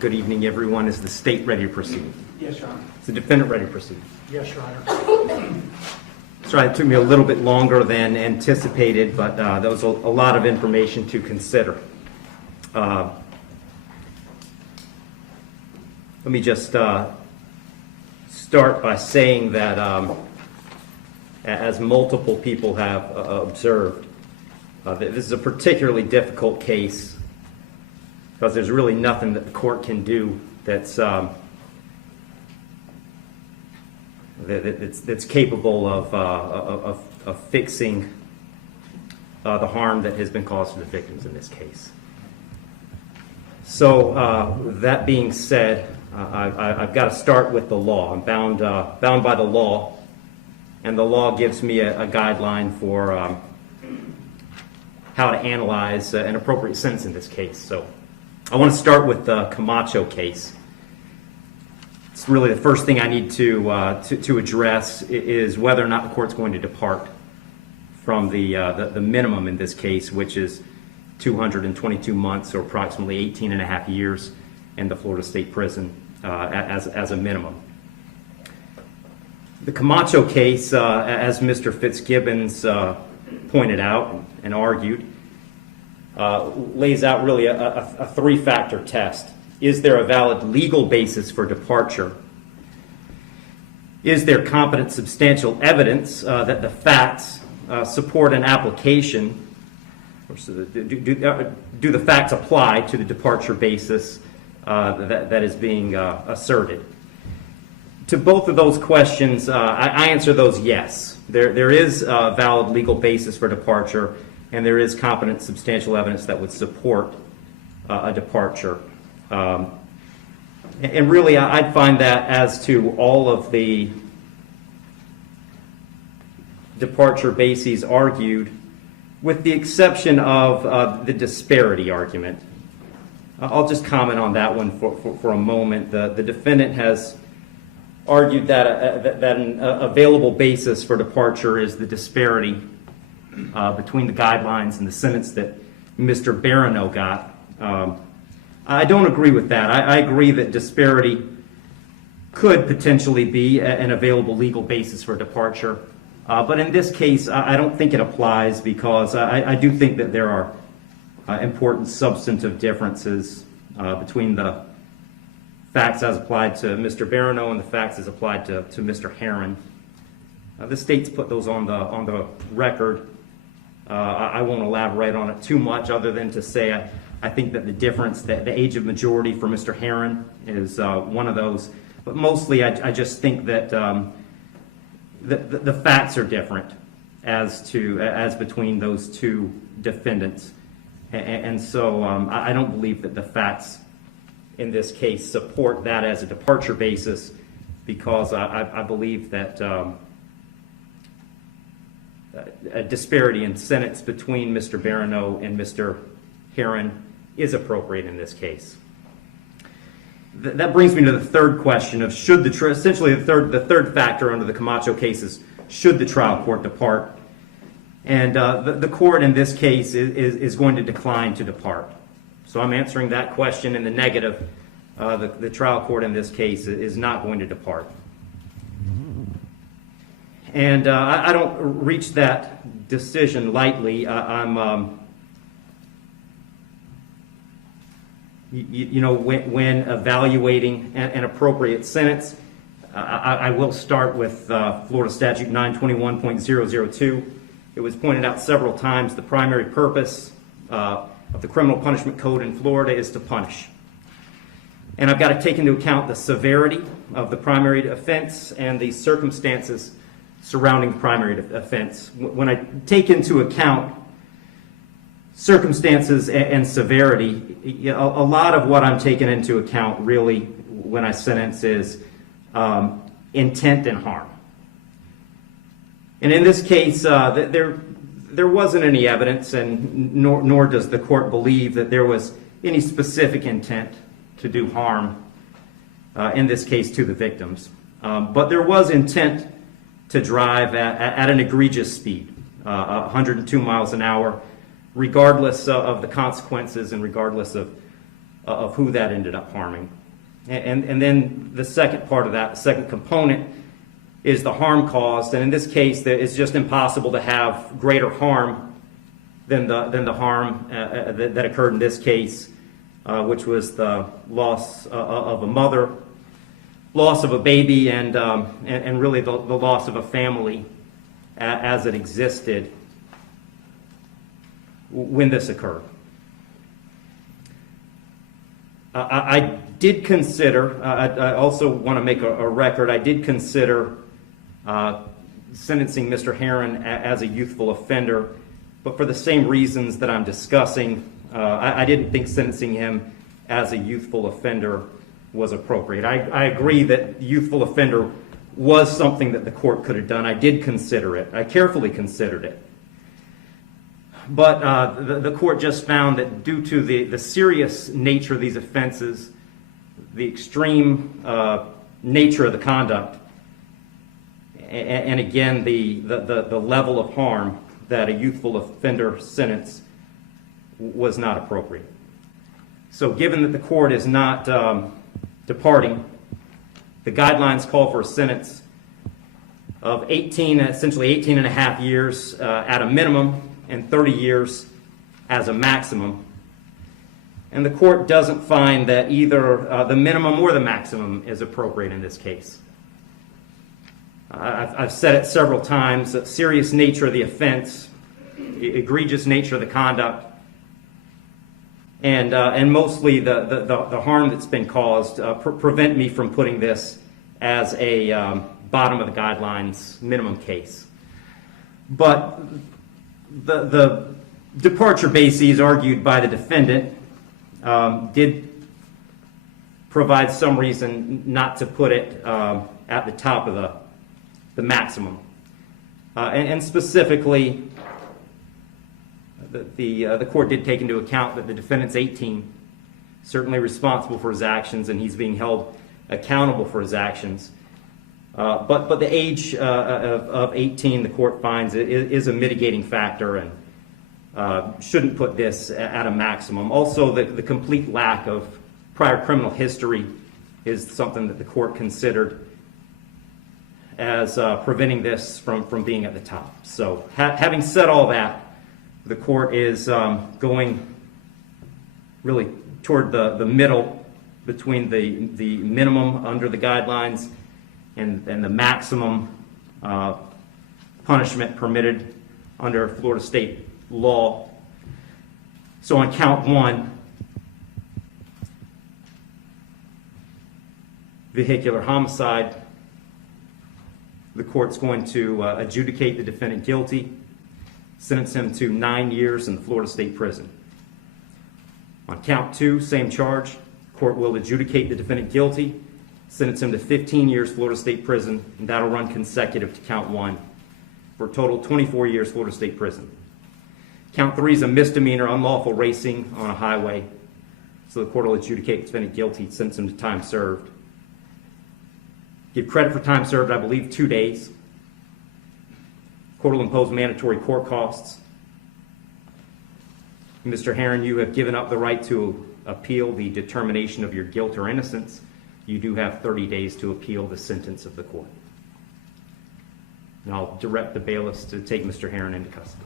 Good evening, everyone. Is the state ready to proceed? Yes, Your Honor. Is the defendant ready to proceed? Yes, Your Honor. Sorry, it took me a little bit longer than anticipated, but there was a lot of information to consider. Let me just start by saying that as multiple people have observed, this is a particularly difficult case because there's really nothing that the court can do that's capable of fixing the harm that has been caused to the victims in this case. So that being said, I've got to start with the law. I'm bound by the law, and the law gives me a guideline for how to analyze an appropriate sentence in this case. So I want to start with the Camacho case. It's really the first thing I need to address is whether or not the court's going to depart from the minimum in this case, which is 222 months or approximately 18 and a half years in the Florida State Prison as a minimum. The Camacho case, as Mr. Fitzgibbons pointed out and argued, lays out really a three-factor test. Is there a valid legal basis for departure? Is there competent substantial evidence that the facts support an application? Or do the facts apply to the departure basis that is being asserted? To both of those questions, I answer those yes. There is a valid legal basis for departure, and there is competent substantial evidence that would support a departure. And really, I'd find that as to all of the departure bases argued, with the exception of the disparity argument. I'll just comment on that one for a moment. The defendant has argued that an available basis for departure is the disparity between the guidelines and the sentence that Mr. Barano got. I don't agree with that. I agree that disparity could potentially be an available legal basis for departure. But in this case, I don't think it applies because I do think that there are important substantive differences between the facts as applied to Mr. Barano and the facts as applied to Mr. Hearn. The state's put those on the record. I won't elaborate on it too much other than to say I think that the difference, the age of majority for Mr. Hearn is one of those. But mostly I just think that the facts are different as between those two defendants. And so I don't believe that the facts in this case support that as a departure basis because I believe that a disparity in sentence between Mr. Barano and Mr. Hearn is appropriate in this case. That brings me to the third question of should essentially the third factor under the Camacho case is should the trial court depart? And the court in this case is going to decline to depart. So I'm answering that question in the negative. The trial court in this case is not going to depart. And I don't reach that decision lightly. When evaluating an appropriate sentence, I will start with Florida Statute 921.002. It was pointed out several times the primary purpose of the criminal punishment code in Florida is to punish. And I've got to take into account the severity of the primary offense and the circumstances surrounding the primary offense. When I take into account circumstances and severity, a lot of what I'm taking into account really when I sentence is intent and harm. And in this case, there wasn't any evidence, and nor does the court believe that there was any specific intent to do harm, in this case to the victims. But there was intent to drive at an egregious speed, 102 miles an hour, regardless of the consequences and regardless of of who that ended up harming. And then the second part of that, the second component, is the harm caused. And in this case, it's just impossible to have greater harm than the harm that occurred in this case, which was the loss of a mother, loss of a baby, and really the loss of a family as it existed when this occurred. I did consider, I also want to make a record, I did consider sentencing Mr. Hearn as a youthful offender, but for the same reasons that I'm discussing, I didn't think sentencing him as a youthful offender was appropriate. I agree that youthful offender was something that the court could have done. I did consider it. I carefully considered it. But the court just found that due to the serious nature of these offenses, the extreme nature of the conduct, and again, the level of harm, that a youthful offender sentence was not appropriate. So given that the court is not departing, the guidelines call for a sentence of 18, essentially 18 and a half years at a minimum, and 30 years as a maximum. And the court doesn't find that either the minimum or the maximum is appropriate in this case. I've said it several times, the serious nature of the offense, egregious nature of the conduct, and mostly the harm that's been caused prevent me from putting this as a bottom of the guidelines minimum case. But the departure bases argued by the defendant did provide some reason not to put it at the top of the maximum. And specifically, the court did take into account that the defendant's 18, certainly responsible for his actions, and he's being held accountable for his actions. But the age of 18, the court finds, is a mitigating factor and shouldn't put this at a maximum. Also, the complete lack of prior criminal history is something that the court considered as preventing this from being at the top. So having said all that, the court is going really toward the middle between the minimum under the guidelines and the maximum punishment permitted under Florida state law. So on count one, vehicular homicide, the court's going to adjudicate the defendant guilty, sentence him to 9 years in the Florida State Prison. On count two, same charge, court will adjudicate the defendant guilty, sentence him to 15 years Florida State Prison, and that'll run consecutive to count one, for a total 24 years Florida State Prison. Count three is a misdemeanor, unlawful racing on a highway, so the court will adjudicate the defendant guilty, sentence him to time served. Give credit for time served, I believe, 2 days. Court will impose mandatory court costs. Mr. Hearn, you have given up the right to appeal the determination of your guilt or innocence. You do have 30 days to appeal the sentence of the court. And I'll direct the bailiffs to take Mr. Hearn into custody.